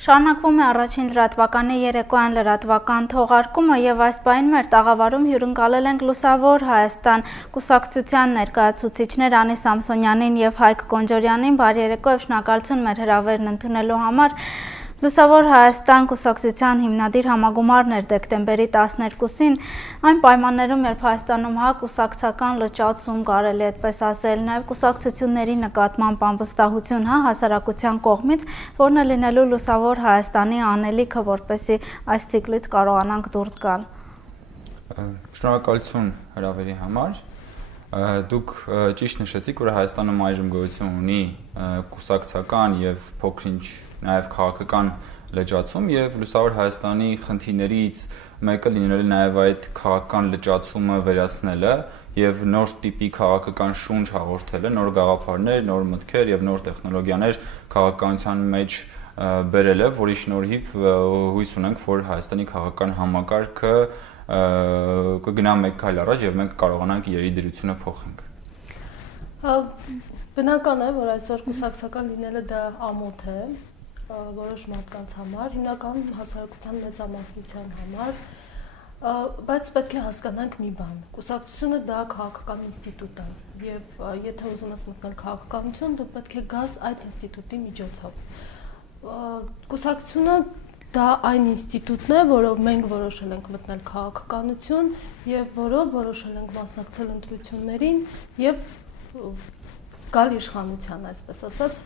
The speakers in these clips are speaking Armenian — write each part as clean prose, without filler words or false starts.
Շարունակվում է առաջին լրատվականի երեկոյան լրատվական թողարկումը և այս պահին մեր տաղավարում հյուրընկալել ենք Լուսավոր Հայաստան կուսակցության ներկայացուցիչներ Անի Սամսոնյանին և Հայկ Կոնջորյանին։ Բարի երեկո և շնորհակալություն մեր հրավերն ընդունելու համար։ Լուսավոր Հայաստան կուսակցության հիմնադիր համագումարն էր դեկտեմբերի 12-ին, այն պայմաններում, երբ Հայաստանում կուսակցական լճացում կարելի է այդպես ասել, նաև կուսակցությունների նկատմամբ անվստահություն հասարակության կողմից, որն է լինելու Լուսավոր Հայաստանի անելիքը, որպեսզի այս ցիկլից կարողանանք դուրս գալ։ Շնորհակալություն հրավերի համար։ Դուք ճիշտ նշեցիք, որ Հայաստանում այժմ գոյություն ունի կուսակցական եւ փոքրինչ նաև քաղաքական լճացում եւ Լուսավոր Հայաստանի խնդիրներից մեկը լինել է նաև այդ քաղաքական լճացումը վերացնելը եւ նոր տիպի քաղաքական շունչ հաղորդելը, նոր գաղափարներ, նոր մտքեր եւ նոր տեխնոլոգիաներ քաղաքականության մեջ բերելը, որի շնորհիվ հույս ունենք, որ Հայաստանի քաղաքական համակարգը կգնա մեկ քայլ առաջ եւ մենք կարողանանք իրերի դրությունը փոխենք։ Բնական է, որ այսօր կուսակցական լինելը դա ամոթ է որոշ մարդկանց համար, հիմնականում հասարակության մեծամասնության համար, բայց պետք է հասկանանք մի բան. կուսակցությունը դա քաղաքական ինստիտուտ է եւ եթե ուզում ես մտնել քաղաքականություն, դու պետք է գաս այդ ինստիտուտի միջոցով։ Կուսակցությունը դա այն ինստիտուտն է, որով մենք որոշել ենք մտնել քաղաքականություն եւ որով որոշել ենք մասնակցել ընտրություններին եւ գալ իշխանության, այսպես ասած,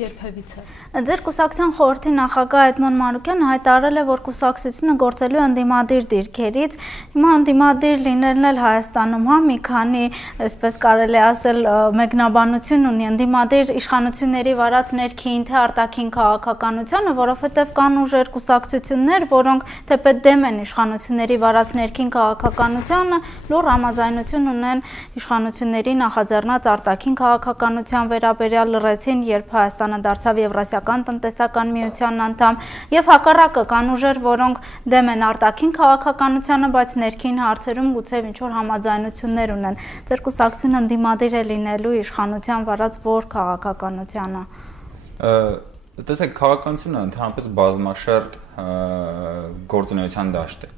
երբևիցե։ Ձեր կուսակցության խորհրդի նախագահ Էդմոն Մանուկյանը հայտարարել է, որ կուսակցությունը գործելու է ընդդիմադիր դիրքերից։ Հիմա ընդդիմադիր լինելն էլ Հայաստանում մի քանի, այսպես կարելի է ասել, մեկնաբանություն ունի ընդդիմադիր իշխանությունների վարած ներքին թե արտաքին քաղաքականությանը, որովհետև կան ուժեր կուսակցություններ, որոնք թեպետ դեմ են իշխանությունների վարած ներքին քաղաքականությանը, լուռ համաձայնություն ունեն իշխանությունների նախաձեռնած արտաքին քաղաքականության վերաբերյալ լռեցին, երբ Հայաստանը դարձավ Եվրասիական տնտեսական միության անդամ եւ հակառակը կան ուժեր, որոնք դեմ են արտաքին քաղաքականությանը, բայց ներքին հարցերում գուցե ինչ-որ համաձայնություններ ունեն։ Ձեր կուսակցությունը ընդդիմադիր է լինելու իշխանության վարած որ քաղաքականությանը։ Տեսեք, քաղաքականությունը ընդհանրապես բազմաշերտ գործունեության դաշտ է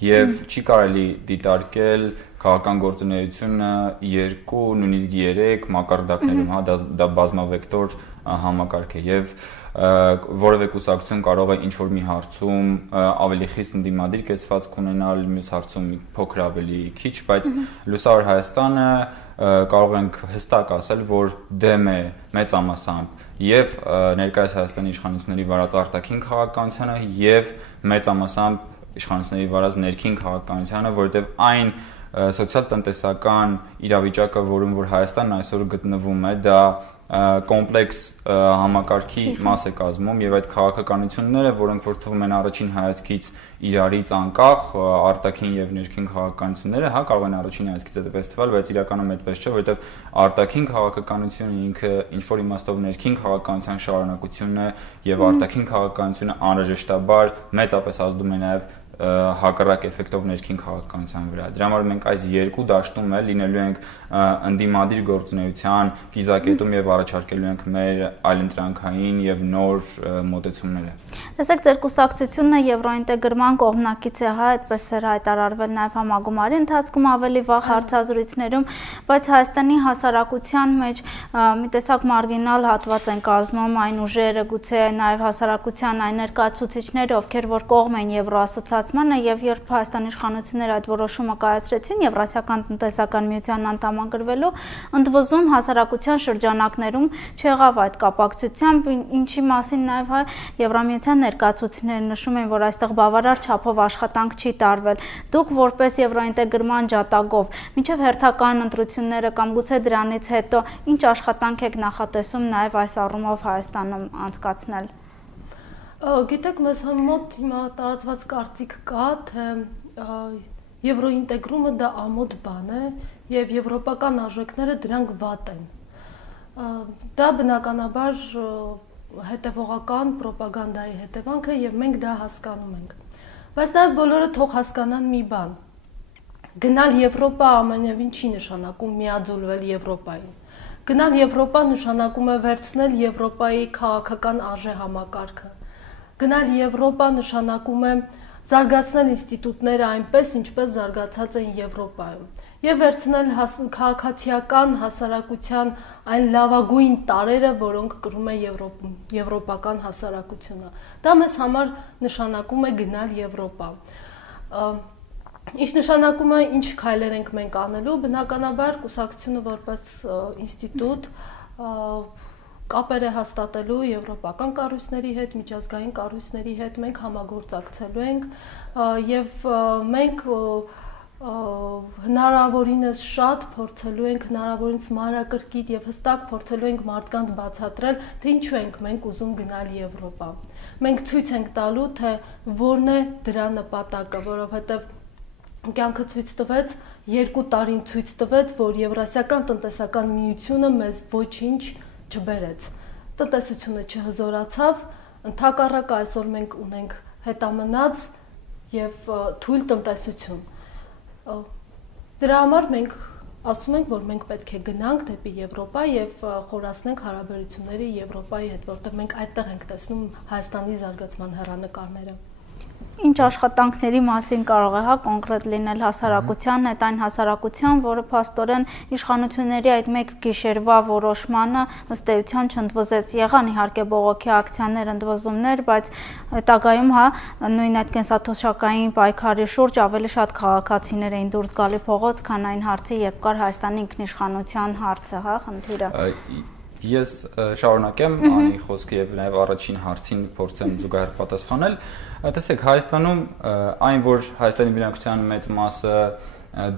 եւ չի կարելի դիտարկել քաղաքական գործունեությունը 2, նույնիսկ 3 մակարդակներում, դա բազմավեկտոր համակարգ է եւ որևէ կուսակցություն կարող է ինչ-որ մի հարցում ավելի խիստ ընդդիմադիր կեցվածք ունենալ, մյուս հարցում փոքր ավելի քիչ, բայց Լուսավոր Հայաստանը կարող ենք հստակ ասել, որ դեմ է մեծամասամբ եւ ներկայիս Հայաստանի իշխանությունների վարած արտաքին քաղաքականությանը եւ մեծամասամբ իշխանությունների վարած ներքին քաղաքականությանը, որովհետեւ այն սոցիալ-տնտեսական իրավիճակը, որում որ Հայաստանն այսօր գտնվում է, դա կոմպլեքս համակարգի մաս է կազմում եւ այդ քաղաքականությունները, որոնք որ թվում են առաջին հայացքից իրարից անկախ, արտաքին եւ ներքին քաղաքականությունները, կարող են առաջին հայացքից այդպես թվալ, բայց իրականում այդպես չէ, որովհետեւ արտաքին քաղաքականությունը ինքը ինչ որ իմաստով ներքին քաղաքականության շարունակությունն է եւ արտաքին քաղաքականությունը անհրաժեշտաբար մեծապես ազդում է նաեւ հակառակ էֆեկտով ներքին քաղաքականության վրա։ Դրա համար մենք այս երկու դաշտում լինելու ենք ընդդիմադիր գործունեության կիզակետում եւ առաջարկելու ենք մեր այլընտրանքային եւ նոր մոտեցումները։ Տեսեք, ձեր կուսակցությունը եվրոինտեգրման կողմնակից է, այդպես էր հայտարարվել նաեւ համագումարի ընթացքում ավելի վաղ հարցազրույցներում, բայց Հայաստանի հասարակության մեջ մի տեսակ մարգինալ հատված են կազմում այն ուժերը, գուցե նաեւ հասարակության այն ներկայացուցիչները, ովքեր որ կողմ են Եվրոասոցիացմանը եւ երբ Հայաստանի իշխանությունները այդ որոշումը կայացրեցին Եվրասիական տնտեսական միության անդամագրվելու, ընդվզում հասարակության շրջանակներում չեղավ այդ կապակցությամբ, ինչի մասին նաեւ Եվրամիության ներկայացուցիչները նշում են, որ այստեղ բավարար չափով աշխատանք չի տարվել։ Դուք որպես եվրոինտեգրման ջատագով, մինչև հերթական ընտրությունները կամ գուցե դրանից հետո ինչ աշխատանք եք նախատեսում նաեւ այս առումով Հայաստանում անցկացնել։ Գիտեք, մեզ մոտ հիմա տարածված կարծիք կա, թե եվրոինտեգրումը դա ամոթ բան է եւ եվրոպական արժեքները դրանք վատ են։ Դա բնականաբար հետևողական պրոպագանդայի հետևանք է եւ մենք դա հասկանում ենք։ Բայց նաեւ բոլորը թող հասկանան մի բան. գնալ Եվրոպա ամենևին չի նշանակում միաձուլվել Եվրոպային։ Գնալ Եվրոպա նշանակում է վերցնել Եվրոպայի քաղաքական արժե համակարգը։ Գնալ Եվրոպա նշանակում է զարգացնել ինստիտուտները այնպես, ինչպես զարգացած են Եվրոպայում, եւ վերցնել քաղաքացիական հասարակության այն լավագույն տարրերը, որոնք կրում է եվրոպական հասարակությունը։ Դա մեզ համար նշանակում է գնալ Եվրոպա։ Ինչ նշանակում է, ինչ քայլեր ենք մենք անելու, բնականաբար կուսակցությունը որպես ինստիտուտ կապեր է հաստատելու եվրոպական կառույցների հետ, միջազգային կառույցների հետ, մենք համագործակցելու ենք եւ մենք հնարավորինս շատ փորձելու ենք, հնարավորինս մանրակրկիտ եւ հստակ փորձելու ենք մարդկանց բացատրել, թե ինչու ենք մենք ուզում գնալ Եվրոպա։ Մենք ցույց ենք տալու, թե որն է դրա նպատակը, որովհետեւ կյանքը ցույց տվեց, 2 տարին ցույց տվեց, որ Եվրասիական տնտեսական միությունը մեզ ոչինչ չբերեց։ Տնտեսությունը չհզորացավ, ընդհակառակը այսօր մենք ունենք հետամնաց եւ թույլ տնտեսություն։ Դրա համար մենք ասում ենք, որ մենք պետք է գնանք դեպի Եվրոպա եւ խորացնենք հարաբերությունները Եվրոպայի հետ, որտեղ մենք այդտեղ ենք տեսնում Հայաստանի զարգացման հեռանկարները։ Ինչ աշխատանքների մասին կարող է կոնկրետ լինել հասարակության հետ, այն հասարակության, որը փաստորեն իշխանությունների այդ մեկ գիշերվա որոշմանը ըստ էության չընդվզեց։ Եղան իհարկե բողոքի ակցիաներ, ընդվզումներ, բայց հետագայում նույն այդ կենսաթոշակային պայքարի շուրջ ավելի շատ քաղաքացիներ էին դուրս գալի փողոց, քան այն հարցի, երբ կար Հայաստանի ինքնիշխանության հարցը, խնդիրը։ Ես շարունակեմ անի խոսքը եւ նաեւ առաջին հարցին փորձեմ զուգահեռ պատասխանել։ Տեսեք, Հայաստանում այն, որ Հայաստանի բնակչության մեծ մասը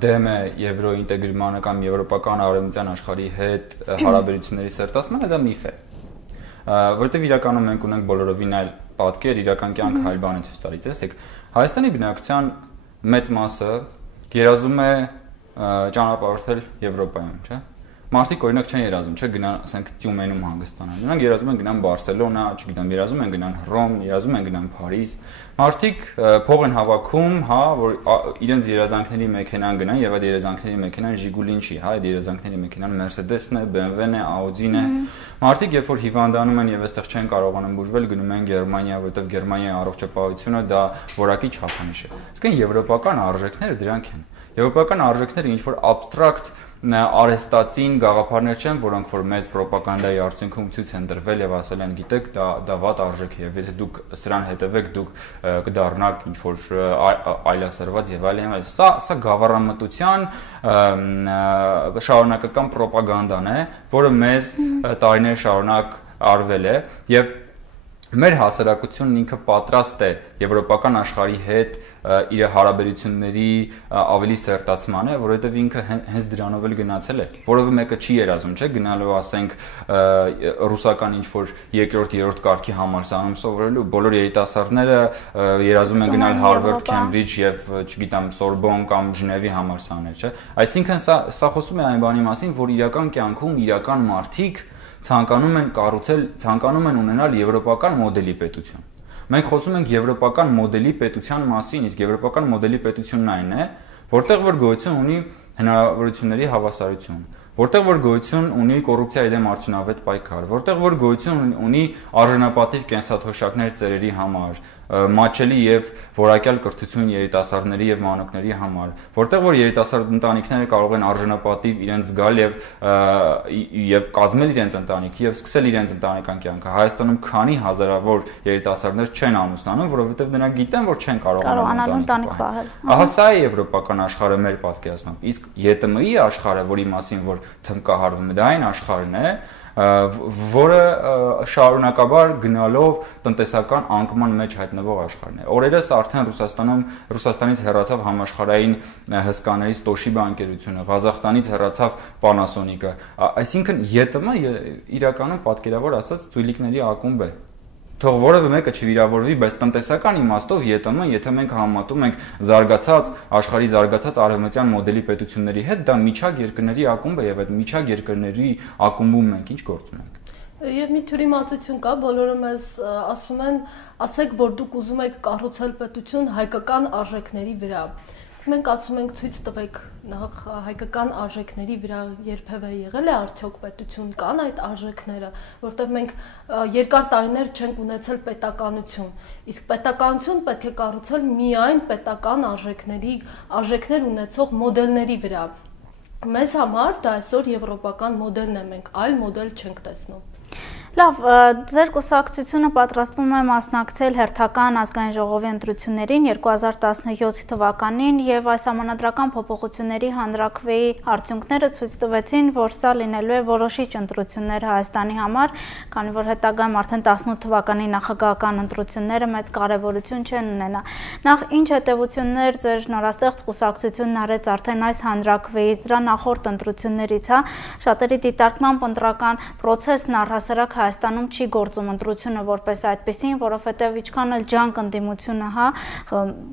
դեմ է եվրոինտեգրմանը կամ եվրոպական արևմտյան աշխարհի հետ հարաբերությունների սերտացմանը, դա միֆ է։ Որտեղ իրականում մենք ունենք բոլորովին այլ պատկեր, իրական կյանքը այլ բան է ցույց տալիս։ Տեսեք, Հայաստանի բնակչության մեծ մասը երազում է ճանապարհորդել Եվրոպայում, չէ՞։ Մարդիկ օրինակ չեն երազում, չէ՞, գնան, ասենք Տյումենում հանգստանան։ Նրանք երազում են գնան Բարսելոնա, չգիտեմ, երազում են գնան Հռոմ, երազում են գնան Փարիզ։ Մարդիկ փող են հավաքում, որ իրենց երազանքների մեքենան գնան, եւ այդ երազանքների մեքենան Ժիգուլին չի, այդ երազանքների մեքենան Mercedes-ն է, BMW-ն է, Audi-ն է։ Մարդիկ երբ որ հիվանդանում են եւ այստեղ չեն կարողանում բուժվել, գնում են Գերմանիա, որովհետեւ Գերմանիայի առողջապահությունը դա որակի չափանիշ է։ Իսկ այն եվրոպական արժեքները դրանք են։ Եվրոպական արժեքները ինչ որ աբստրակտ արեստացին գաղափարներ չեն, որոնք որ մեծ ռոպագանդայի արդյունքում ցույց են դրվել եւ ասել են, գիտեք, դա վատ արժեք է եւ եթե դուք սրան հետևեք, դուք կդառնաք ինչ որ այլասերված եւ այլն։ Սա գավառամտության շարունակական ռոպագանդան է, որը մեզ տարիներ շարունակ արվել է եւ մեր հասարակությունն ինքը պատրաստ է եվրոպական աշխարհի հետ իր հարաբերությունների ավելի սերտացմանը, որովհետև ինքը հենց դրանով էլ գնացել է։ Որովը մեկը չի երազում, չէ՞, գնալու ասենք ռուսական ինչ-որ երկրորդ, երրորդ կարգի համալսարանում սովորելու։ Բոլոր երիտասարդները երազում են գնալ Harvard, Cambridge եւ, չգիտեմ, Sorbonne կամ Ժնևի համալսարաններ, չէ՞։ Այսինքն սա խոսում է այն բանի մասին, որ իրական կյանքում իրական մարդիկ ցանկանում են կառուցել, ցանկանում են ունենալ եվրոպական մոդելի պետություն։ Մենք խոսում ենք եվրոպական մոդելի պետության մասին, իսկ եվրոպական մոդելի պետությունն այն է, որտեղ որ գոյություն ունի հնարավորությունների հավասարություն, որտեղ որ գոյություն ունի կոռուպցիայի դեմ արդյունավետ պայքար, որտեղ որ գոյություն ունի արժանապատիվ կենսաթոշակներ ծերերի համար, մատչելի եւ որակյալ կրթություն երիտասարդների եւ մանուկների համար, որտեղ որ երիտասարդ ընտանիքները կարող են արժանապատիվ իրենց զգալ եւ կազմել իրենց ընտանիքի եւ սկսել իրենց ընտանեկան կյանքը։ Հայաստանում քանի հազարավոր երիտասարդներ չեն ամուսնանում, որովհետեւ նրանք գիտեն, որ չեն կարողանում ընտանիք պահել։ Ահա սա է եվրոպական աշխարհը մեր պատկերացմամբ։ Իսկ ԵՏՄ-ի աշխարհը, որի մասին որ թմկահարվում է, դա այն աշխարհն է, որը շարունակաբար գնալով տնտեսական անկման մեջ հայտնվող աշխարհն է։ Օրերս արդեն Ռուսաստանից հեռացավ համաշխարհային հսկաներից Toshiba ընկերությունը, Ղազախստանից հեռացավ Panasonic-ը։ Այսինքն ԵՏՄ-ը իրականում պատկերավոր ասած ծույլիկների ակումբ է։ Թող որևէ մեկը չվիրավորվի, բայց տնտեսական իմաստով ԵՏՄ, եթե մենք համեմատում ենք զարգացած աշխարհի զարգացած արևմտյան մոդելի պետությունների հետ, դա միջակ երկրների ակումբ է եւ այդ միջակ երկրների ակումբում մենք ինչ գործ ունենք։ Եվ մի թյուրի մատություն կա, բոլորը մեզ ասում են, ասեք, որ դուք ուզում եք կառուցել պետություն հայկական արժեքների վրա։ Մենք ասում ենք ցույց տվեք նախ հայկական արժեքների վրա երբևէ եղել է արդյոք պետություն, կան այդ արժեքները, որտեղ մենք երկար տարիներ չենք ունեցել պետականություն, իսկ պետականություն պետք է կառուցել միայն պետական արժեքներ ունեցող մոդելների վրա։ Մեզ համար դա այսօր եվրոպական մոդելն է, մենք այլ մոդել չենք տեսնում։ Լավ, ձեր կուսակցությունը պատրաստվում է մասնակցել հերթական ազգային ժողովի ընտրություններին 2017 թվականին եւ այս համանդրական փոփոխությունների հանրաքվեի արդյունքները ցույց տվեցին, որ սա լինելու է որոշիչ ընտրություններ Հայաստանի համար, քանի որ հետագայում արդեն 18 թվականի նախագահական ընտրությունները մեծ կարևորություն չեն ունենա։ Նախ ինչ հետևություններ ձեր նորաստեղծ կուսակցությունն արեց արդեն այս հանրաքվեից, դրա նախորդ ընտրություններից, շատերի դիտարկմամբ ընտրական process-ն առհասարակ Հայաստանում չի գործում ընտրությունը որպես այդպեսին, որովհետև ինչքան էլ ջանք ընդդիմությունը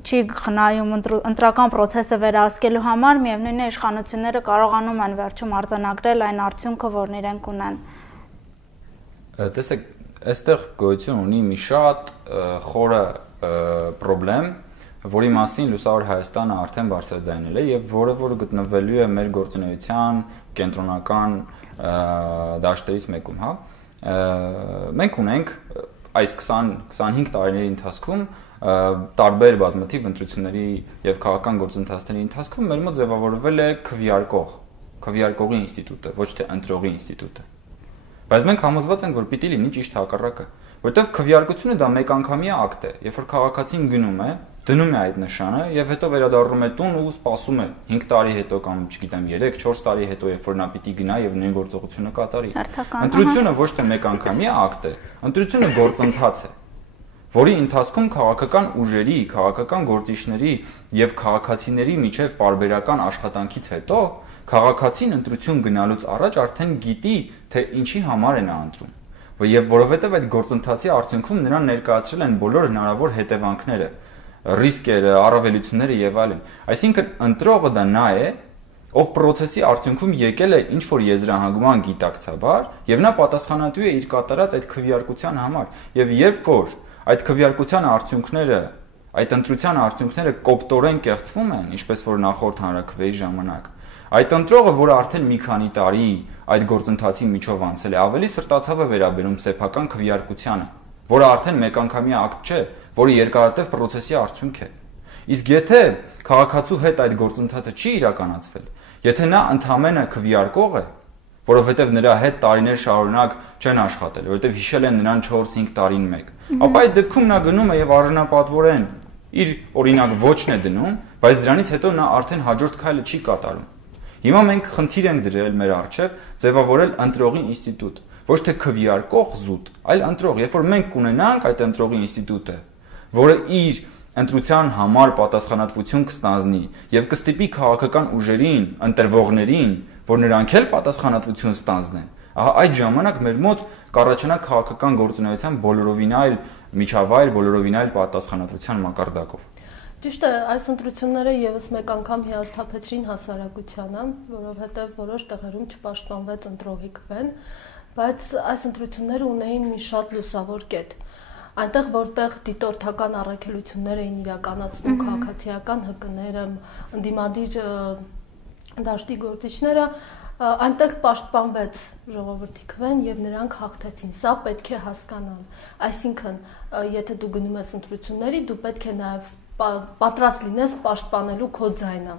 չի խնայում ընտրական process-ը վերահսկելու համար, միևնույն է իշխանությունները կարողանում են վերջում արձանագրել այն արդյունքը, որն իրենք ունեն։ Տեսեք, այստեղ գոյություն ունի մի շատ խորը խնդրեմ, որի մասին Լուսավոր Հայաստանը արդեն բարձրաձայնել է եւ որը գտնվելու է մեր գործունեության կենտրոնական դաշտերից մեկում, հա։ Մենք ունենք այս 20-25 տարիների ընթացքում տարբեր բազմաթիվ ընտրությունների եւ քաղաքական գործընթացների ընթացքում մեր մոտ ձևավորվել է քվեարկողի ինստիտուտը, ոչ թե ընտրողի ինստիտուտը։ Բայց մենք համոզված ենք, որ պիտի լինի ճիշտ հակառակը, որտեղ քվեարկությունը դա մեկ անգամյա ակտ է, երբ որ քաղաքացին գնում է, դնում է այդ նշանը եւ հետո վերադառնում է տուն ու սպասում է 5 տարի հետո կամ չգիտեմ 3-4 տարի հետո, երբ որ նա պիտի գնա եւ նույն գործողությունը կատարի։ Ընտրությունը ոչ թե մեկ անգամյա ակտ է, ընտրությունը գործընթաց է, որի ընթացքում քաղաքական ուժերի, քաղաքական գործիչների եւ քաղաքացիների միջև պարբերական աշխատանքից հետո քաղաքացին ընտրություն գնալուց առաջ արդեն գիտի, թե ինչի համար է նա ընտրում։ Եվ որովհետեւ այդ գործընթացի արդյունքում նրան ներկայացրել են բոլոր հնարավոր հետևանքները, ռիսկերը, առավելությունները եւ այլն։ Այսինքն ընտրողը դա նա է, ով process-ի արդյունքում եկել է ինչ որ եզրահանգման գիտակցաբար եւ նա պատասխանատու է իր կատարած այդ քվեարկության համար։ Եվ երբ որ այդ քվեարկության արդյունքները, այդ ընտրության արդյունքները կոպտորեն կեղծվում են, ինչպես որ նախորդ հանրաքվեի ժամանակ, այդ ընտրողը, որը արդեն մի քանի տարի այդ գործընթացի միջով անցել է, ավելի սրտացավ է վերաբերում սեփական քվեարկությանը, որը արդեն մեկանգամյա ակտ չէ, որը երկարատև process-ի արդյունք է։ Իսկ եթե քաղաքացու հետ այդ գործընթացը չի իրականացվել, եթե նա ընդամենը քվեարկող է, որովհետև նրա հետ տարիներ շարունակ չեն աշխատել, որովհետև հիշել են նրան 4-5 տարին մեկ, ապա այդ դեպքում նա գնում է եւ արժանապատվորեն իր օրինակ ոչն է դնում, բայց դրանից հետո նա արդեն հաջորդ քայլը չի կատարում։ Հիմա մենք խնդիր ենք դրել մեր առջև ձևավորել ընտրողի ինստիտուտ, ոչ թե քվեարկող զուտ, այլ ընտրող, երբ որ մենք կունենանք այդ ընտրողի ինստիտուտը, որը իր ընտրության համար պատասխանատվություն կստանձնի եւ կստիպի քաղաքական ուժերին, ընտրվողներին, որ նրանք էլ պատասխանատվություն ստանձնեն, ահա այդ ժամանակ մեր մոտ կառաջանա քաղաքական գործունեության բոլորովին այլ միջավայր, բոլորովին այլ պատասխանատվության մակարդակով։ Ճիշտ է, այս ընտրությունները եւս մեկ անգամ հիասթափեցրին հասարակությանը, որովհետեւ որոշ տեղերում չպաշտպանվեց ընտրողի քվեն, բայց այս ընտրությունները ունեին մի շատ լուսավոր կետ։ Այնտեղ որտեղ դիտորդական առաքելություններ էին իրականացնում քաղաքացիական ՀԿ-ները, ընդդիմադիր դաշտի գործիչները, այնտեղ պաշտպանվեց ժողովրդի քվեն եւ նրանք հաղթեցին։ Սա պետք է հասկանալ։ Այսինքն, եթե դու գնում ես ընտրությունների, դու պետք է նաեւ պատրաստ լինես պաշտպանելու քո ձայնը։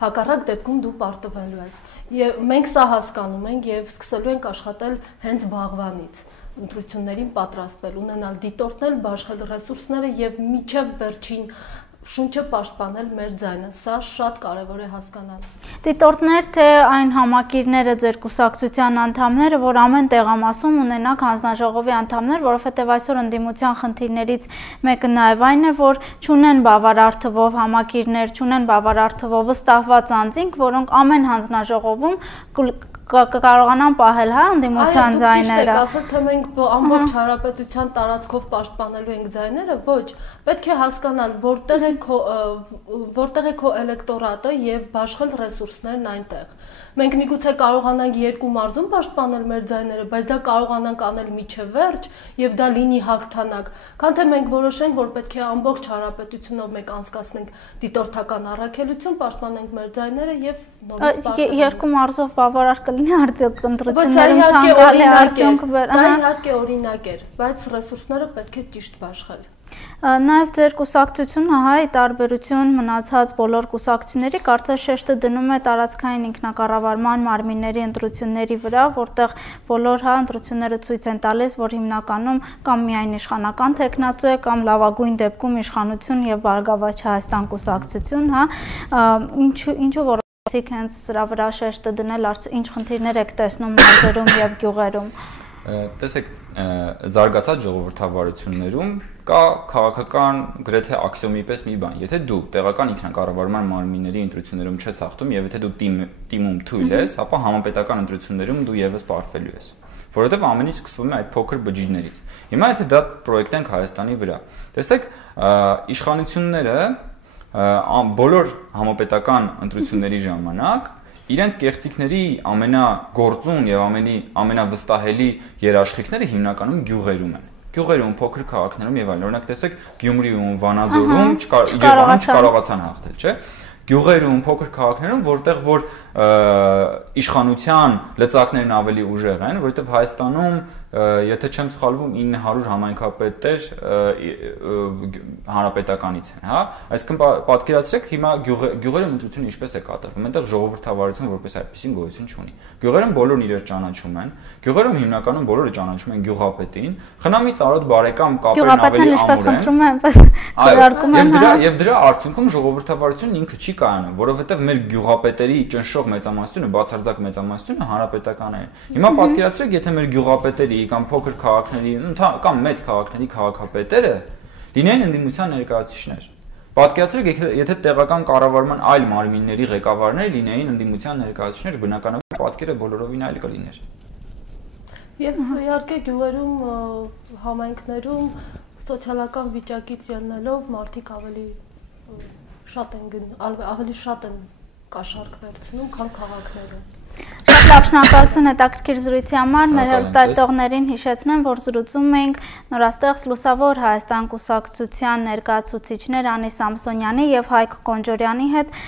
Հակառակ դեպքում դու պարտվելու ես։ Եվ մենք սա հասկանում ենք եւ սկսելու ենք աշխատել հենց վաղվանից ընտրություններին պատրաստվել, ունենալ դիտորդներ, բաշխել ռեսուրսները եւ միջև վերջին շունչը պաշտպանել մեր ձայնը։ Սա շատ կարևոր է հասկանալ։ Դիտորդներ, թե այն համակիրները ձեր կուսակցության անդամները, որ ամեն տեղամասում ունենաք հանձնաժողովի անդամներ, որովհետև այսօր ընդդիմության խնդիրներից մեկը նաև այն է, որ չունեն բավարար թվով համակիրներ, չունեն բավարար թվով վստահված անձինք, որոնք ամեն հանձնաժողովում կարողանան պահել, հա, ընդդիմության ձայները։ Այո, ասել թե մենք ամբողջ հանրապետության տարածքով պաշտպանելու ենք ձայները, ոչ, պետք է հասկանալ, որտեղ է քո էլեկտորատը եւ բաշխել ռեսուրսներն այնտեղ։ Մենք միգուցե կարողանանք երկու մարզում պաշտպանել մեր ձայները, բայց դա կարողանանք անել միջև վերջ եւ դա լինի հաղթանակ, քան թե մենք որոշենք, որ պետք է ամբողջ հանրապետությունով մեկ անցկացնենք դիտորդական առաքելություն, պաշտպանենք մեր ձայները եւ նորից պաշտպանենք։ Երկու մարզով բավարար կլինի արդյոք ընտրություններում ցանկալի արդյունք բեր։ Դա իհարկե օրինակ էր, բայց ռեսուրսները պետք է ճիշտ բաշխել։ Նաև ձեր կուսակցությունը, հա, ի տարբերություն մնացած բոլոր կուսակցությունների, կարծես շեշտը դնում է տարածքային ինքնակառավարման մարմինների ընտրությունների վրա, որտեղ բոլոր, հա, ընտրությունները ցույց են տալիս, որ հիմնականում կամ միայն իշխանական տեխնացու է, կամ լավագույն դեպքում իշխանություն եւ Բարգավաճ Հայաստան կուսակցություն, հա, ինչու որոշեցիք հենց սրա վրա շեշտը դնել, ինչ խնդիրներ եք տեսնում մարզերում եւ գյուղերում։ Տեսեք, զարգացած ժողովրդավարություններում կա քաղաքական գրեթե աքսիոմի պես մի բան. եթե դու տեղական ինքնակառավարման մարմինների ընտրություններում չես հաղթում եւ եթե դու տիմում թույլ ես, ապա համապետական ընտրություններում դու եւս պարտվելու ես, որովհետեւ ամեն ինչ սկսվում է այդ փոքր բջիջներից։ Հիմա եթե դա պրոյեկտենք Հայաստանի վրա, տեսեք, իշխանությունները բոլոր համապետական ընտրությունների ժամանակ իրենց կեղծիքների ամենագործուն եւ ամենավստահելի երաշխիքները հիմնականում գյուղերում են։ Գյուղերում, փոքր քաղաքներում եւ այլն, օրինակ տեսեք Գյումրիում, Վանաձորում չկարողացան հաղթել, չէ՞։ Գյուղերում, փոքր քաղաքներում, որտեղ որ իշխանության լծակներն ավելի ուժեղ են, որովհետեւ Հայաստանում, եթե չեմ սխալվում, 900 համայնքապետեր հանրապետականից են, հա։ Այսինքն պատկերացրեք, հիմա գյուղերում ընտրությունը ինչպես է կատարվում, այնտեղ ժողովրդավարություն որպես այդպեսին գոյություն չունի։ Գյուղերում բոլորն իրար ճանաչում են, գյուղերում հիմնականում բոլորը ճանաչում են գյուղապետին, խնամից արոտ բարեկամ կապերն ավելի ամուր են։ Եվ դրա արդյունքում ժողովրդավարությունն ինքը չի կայանում, որովհետև մեր գյուղապետերի ճնշող մեծամասնությունը, բացարձակ մեծամասնությունը հանրապետական է։ Հիմա պատկերացրեք, եթե մեր գյուղապետերի կամ փոքր քաղաքների կամ մեծ քաղաքների քաղաքապետերը լինեին ընդդիմության ներկայացուցիչներ։ Պատկերացրեք, եթե տեղական կառավարման այլ մարմինների ղեկավարները լինեին ընդդիմության ներկայացուցիչներ, բնականաբար պատկերը բոլորովին այլ կլիներ։ Եվ իհարկե գյուղերում, համայնքներում սոցիալական վիճակից ելնելով մարդիկ ավելի շատ են կաշառք վերցնում, քան քաղաքներում։ Շատ լավ, շնորհակալություն հետաքրքիր զրույցի համար։ Մեր հեռուստադիտողներին հիշեցնեմ, որ զրուցում էինք նորաստեղծ Լուսավոր Հայաստան կուսակցության ներկայացուցիչներ Անի Սամսոնյանի եւ Հայկ Կոնջորյանի հետ։